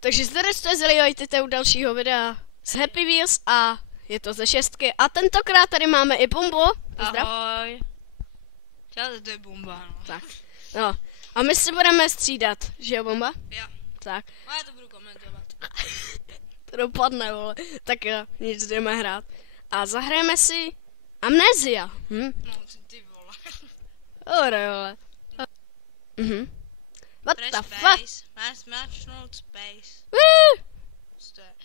Takže zde jste zlívajte u dalšího videa z Happy Wheels a je to ze 6. A tentokrát tady máme i Bombo. Pozdrav. Ahoj. Čau, to je Bomba, no. Tak, no. A my si budeme střídat, že jo, Bomba? Jo. Tak. A já to budu komentovat. To dopadne, vole. Tak jo, nic, jdeme hrát. A zahrajeme si Amnesia. No, ty vole. Ore, vole. What Press the fuck? space. Máš matchnout space. Woo!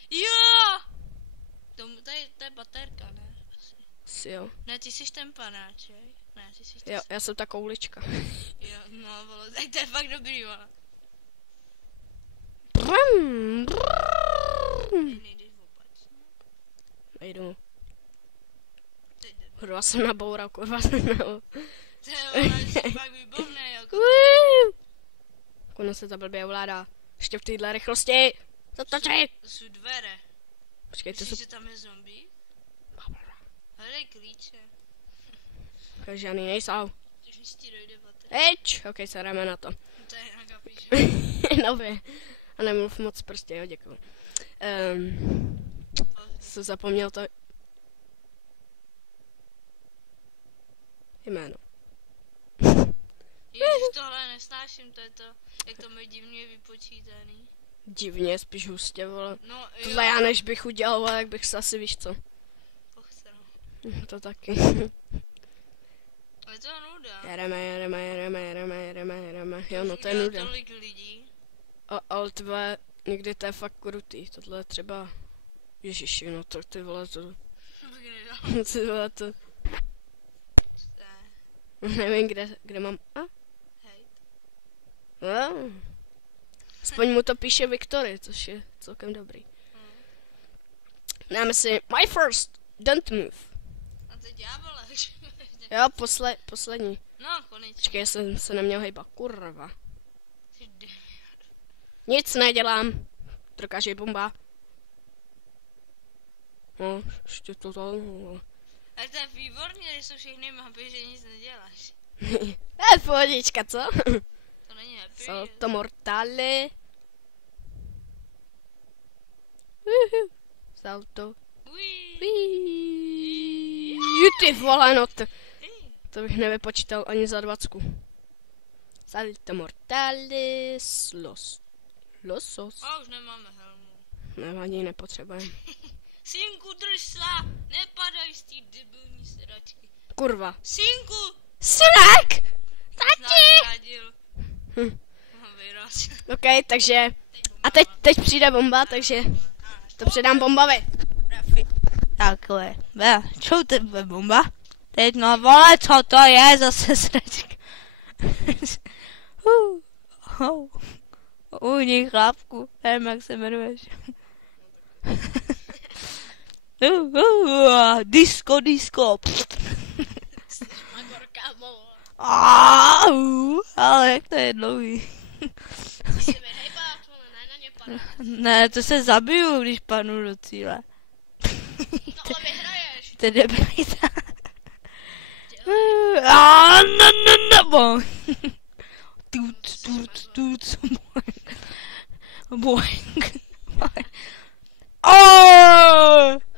Jo! To je baterka, ne? Asi. Jo. Ne, ty jsi ten panáček. Ne, ty jsi Jo, já jsem ta koulička. Jo, no, vole, tak to je fakt dobrý, vole. Nejdeš opačně. Nejdu. Kurva jsem naboural, kurva jsem naboural. To je vole, fakt výborné, jako. Konec se to blbě ovládá. Ještě v téhle rychlosti. Zatočej! To jsou dvere. Počkej, to jsou... Myslíš, že tam je zombie? Hledej klíče. Žádný nejsou. Když ti dojde baterie. Eč! Ok, se jdeme na to. To je nějaká píše. Nově. A nemluv moc prostě, jo, děkuju. Jsem zapomněl to... jméno. Ježiš, tohle nesnáším, to je to, jak to mají divně vypočítaný. Divně, spíš hustě, vole. No, jo. Tohle já než bych udělal, jak bych se asi, víš co. Pochcel. To taky. Ale to je nuda. Jedeme. Jo, no to je Udělal nuda. tolik lidí. Ale tvé, někdy to je fakt krutý. Tohle je třeba... Ježiši, no to ty vole to... Ty vole to... Nevím, kde mám... A? Hej. No. Aspoň mu to píše Victory, což je celkem dobrý. Dáme si My First, Don't Move. A teď já voleš. Jo, poslední. No, konečně. Počkej, já jsem se neměl hejbat, kurva. Ty debil. Nic nedělám. Dokáže Bomba. No, ještě to tam. Ale to je výborný, když jsou všechny mapy, že nic neděláš. Pohodička, co? To není happy. Salto mortale. Salto. Ty vole, no to bych nevypočítal ani za 20. Salto mortale. Losos. A už nemáme helmu. Nevadí, nepotřebujeme. Synku, drž se! Nepadaj z té debilní sedačky. Kurva. Synku! Synek! Tati! Ok, takže... A teď přijde Bomba, takže to předám Bombovi. Takhle. Čau tebe, Bomba? Teď no vole, co to je zase sedačka? Uhni chlápku, nevím, jak se jmenuješ. Disco. Ale jak to je dlouhý. Ne, to se zabiju, když padnu do cíle. No ale vyhraješ. To je debilita. Boing.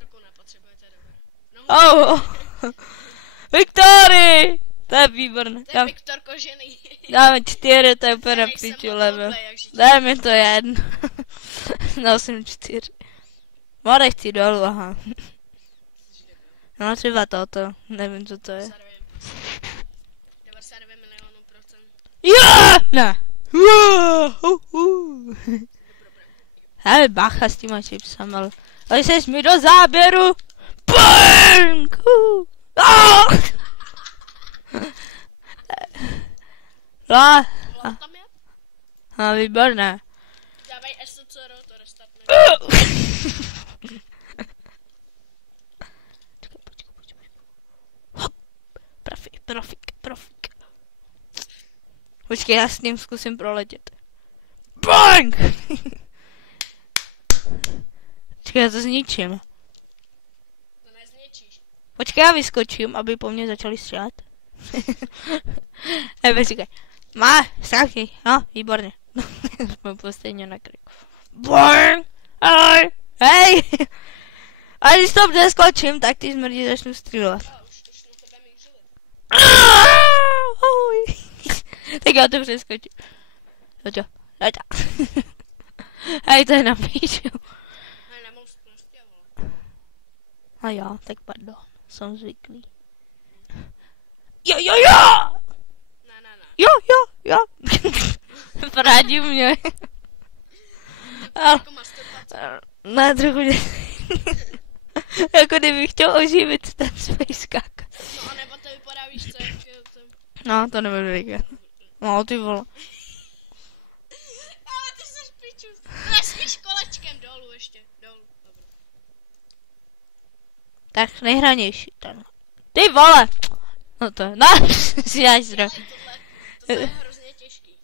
Ruku nepotřebujete dobré. Victory! To je výborné. To je Viktor Kožený. Dáme 4, to je úplně na piču level. Daj mi to jedno. Dal jsem 4. Mladé chci dolů, aha. No třeba toto, nevím co to je. 99 milionů %. Jo! Ne. Hele, bacha s těma chipsama, ale jsi mi do záběru. Bang! Tam je? No, výborné. Dávej SCR, to restartne. Profik. Počkej, já s ním zkusím proletět. Bang! Počkej, já to zničím. To nezničíš. Počkej, já vyskočím, aby po mně začali střílet. Počkej. Má, skákej, no, výborně. Jsme stejně na kriku. Boing! Ahoj! Hej! A když to neskočím, tak ty smrdí začnu střílet. Už na tebe mířili. Ahoj! Tak já to přeskočím. Joďo. Hej, to je na píču. Ne, nemohu prostě, vole. A jo, tak pardon. Jsem zvyklý. Jo! Ne. Jo! Poradí mě. Jako masturbace. Ne, trochu ne. Jako kdybych chtěl oživit ten spacekák. No a nebo to vypadá, víš co, jak to... No, to nebudu říkat. No, ty vole. Ale ty jsi piču. Nesmíš kolečkem dolů ještě. Dolů, dobrý. Tak nejhranější ten. Ty vole! No to, no, si já zdroj. Tohle je hrozně těžký.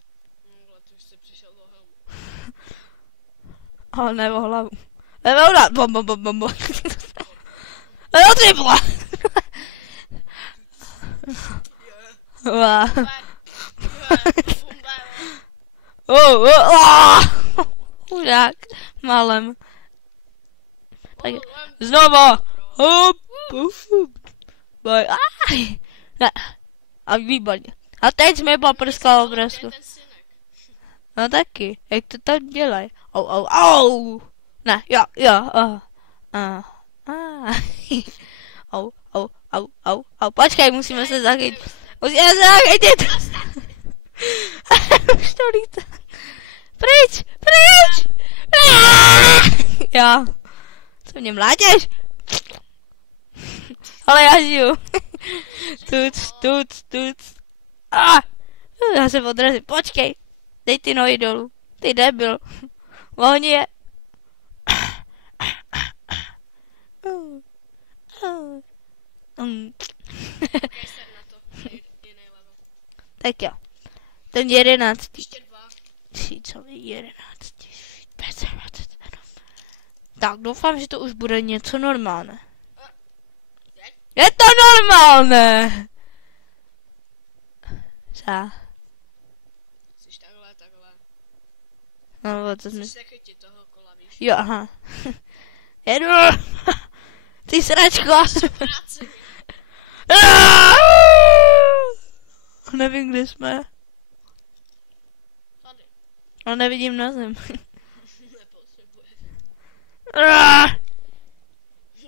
No, ty už jsi přišel o helmu. Ale ne o hlavu. Bom. No ty vole! Chudák, malem. Tak, znova! Hop! Boj, ne. A výborně. A teď jsme poprskal obrazku. No taky, jak to tam dělají. Au. Ne, jo. Au. Počkej, musíme se zachytit. Už to líta. Pryč! Jo. Co mě mláděš? Ale já žiju. Tuc. Já se odrazím. Počkej. Dej ty nohy dolů. Ty debil. Ohni je. Tak jo. Ten 11. Ještě 2. Tisícový 11. Tak doufám, že to už bude něco normálné. Je to normálné! Co? Jsi takhle. No, to jsme... Jsi se chytit toho kola, víš? Jo, aha. Jedu! Ty sračko! Práci. Nevím, kde jsme. Tady. No, nevidím na zem. Nepotřebuje.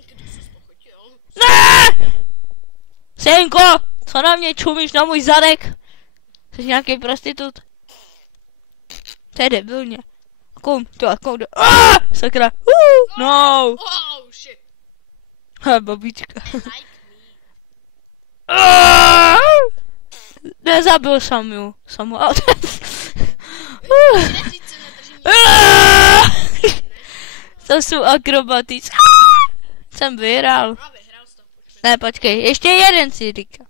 Kdo jsi pochotil? Ne! Synko! Co na mě čumíš na můj zadek? Jsi nějaký prostitut? To je debilně. Kom. Sakra. No. Oh, shit. Babička. Like me. Nezabil jsem ju. To jsou akrobatici. Jsem vyhrál. No, vyhrál jsi to. Ne, počkej, ještě jeden si říká.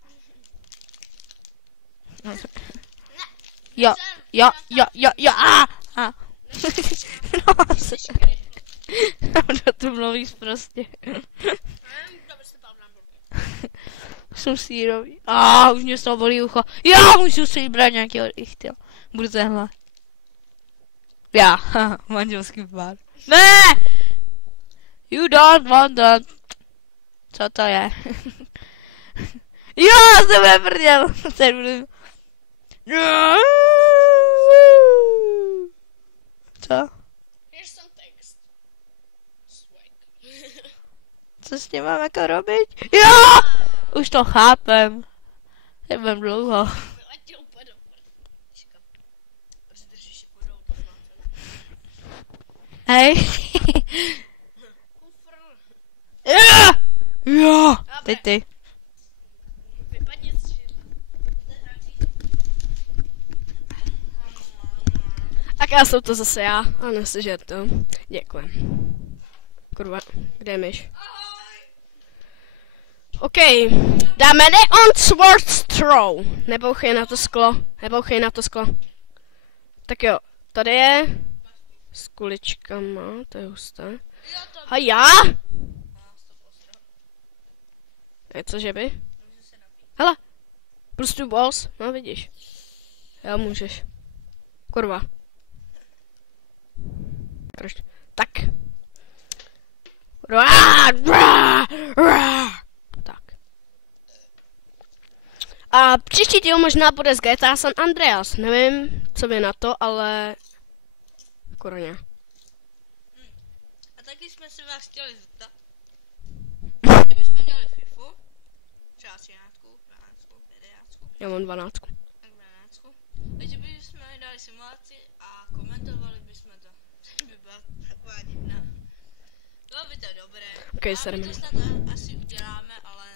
Jo. No, to mluvíš prostě. Jsou sírový. Už mě z toho bolí ucho. Já můžu si vybrat nějakého ichtyl. Budu tenhle. Já, manželský pár. Ne! You don't want that. Co to je? Jo, jsem neprděl. Co? Here's some text. Swag. Co s tím mám jako robit? Jo! Už to chápem. Nebudem dlouho. Vyletěl úplně do prčka. Držíš si půjdou, to máte. Hej. Kufr. Jo! Ty. Vypadně si. Tak já jsem to zase já. A nesežer to. Děkujem. Kurva, kde je myš? OK, dáme Neon Sword Throw. Nebouchej na to sklo. Tak jo, tady je s kuličkama, to je husté. A já? Cože by? Hele, prostě balls, no vidíš. Jo, můžeš. Kurva. Tak. Tak. A příští díl možná bude z GTA San Andreas. Nevím, co vy na to, ale... Koroně. A taky jsme se vás chtěli zeptat. Kdybychom měli FIFU, třeba 13, 12, 11. Já mám 12. Tak 12. Takže bychom dali simulaci a komentovali bychom to. To by byla taková divná. Bylo by to dobré. Okay, a my to snad asi uděláme, ale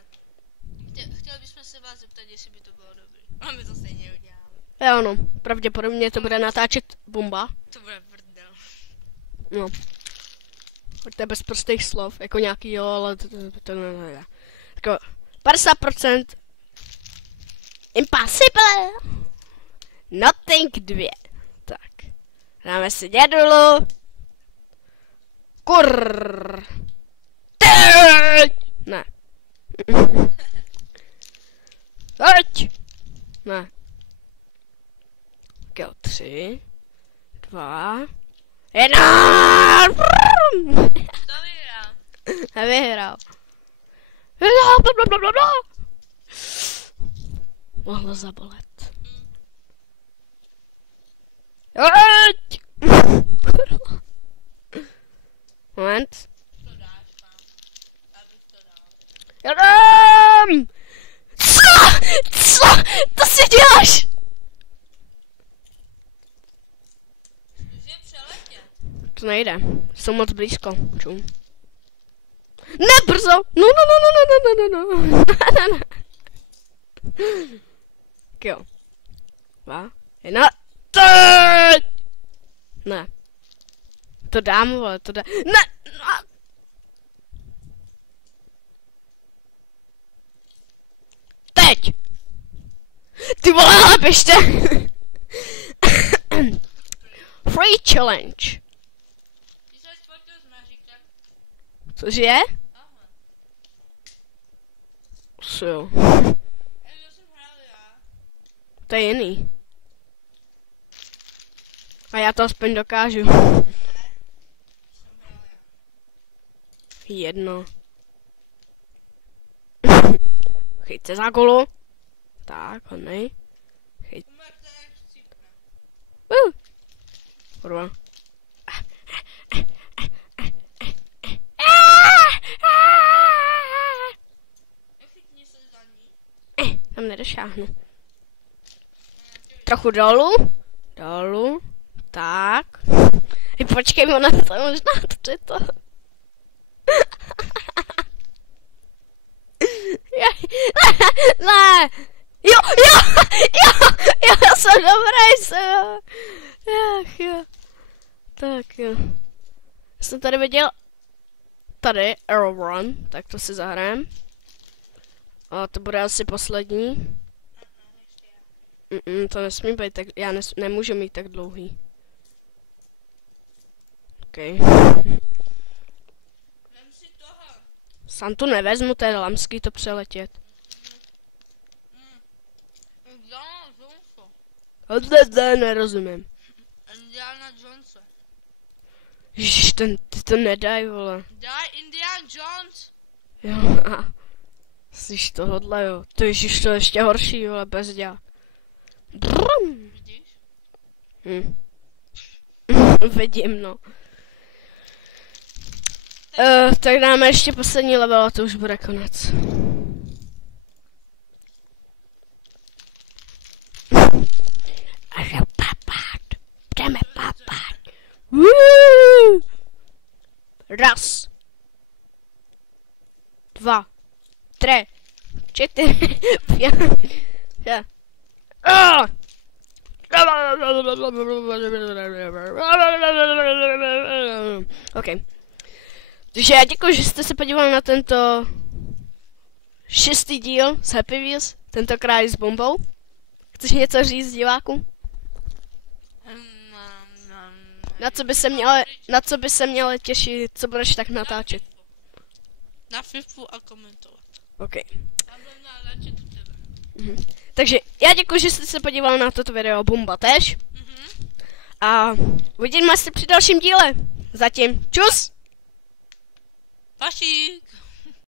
chtěli bychom se vás zeptat, jestli by to bylo dobré. A my to stejně uděláme. Jo no, pravděpodobně to bude natáčet bomba. To bude prdel. No. To je bez prostých slov, jako nějaký jo, ale to ne. Jako 50% impossible. Nothing 2. Tak. Dáme si dědulu. Kurr. Ne. Teď. Ne. Jo, 3, 2, 1. To vyhrál. Nevyhrál. Mohlo zabolet. Jeď! Moment. To dáš, pán. Abych to dal. Jedem! Co? To si děláš? Zkusí přeletět. To nejde. Jsou moc blízko. Čum. Ne, brzo! No. Jo. 2, 1. Teď! Ne. To dám, vole, to dám. Ne! No. Teď! Ty vole, ale běžte! Free challenge. Ty se spotil s Maříkem. Cože? Aha. Co jo? Já jsem hrál já. To je jiný. A já to aspoň dokážu. Jsem hrál já. Jedno. Chyť se za kolo. Tak, honej. Chyť. Umrte jak chcípne. Kurva. Nechytni se za ní. Tam nedošáhnu. Trochu dolů. Dolů. Tak. I počkej, ona to možná to je to. Ne. Jo, já jsem dobrý, jsem. Ach jo. Tak jo. Já jsem tady viděl. Tady, Arrow Run, tak to si zahrajem. A to bude asi poslední. To nesmí být tak, já nemůžu mít tak dlouhý. OK. Vem si toho. Santu nevezmu, to je lamský to přeletět. Indiana Jonesa. Nerozumím. Indiana Jonesa. Ježiš, ty to nedaj, vole. Daj Indiana Jones. Jo, a. Jsi tohodle, jo. To ježiš, to je ještě horší, vole, bezdělák. Vidíš? Vidím, no. Tak dáme ještě poslední level a to už bude konec. Až papat. Jdeme papat. Raz. 2. 3. 4. 5. 6. OK. Takže já děkuji, že jste se podívali na tento 6. díl z Happy Wheels, tentokrát s bombou. Chceš něco říct divákům? Na co by se měli těšit, co budeš tak natáčet? Na FIFU a komentovat. OK. Já budu natáčet u tebe. Takže já děkuji, že jste se podívali na toto video, bomba tež. A uvidíme se při dalším díle. zatím. Čus! Pašík.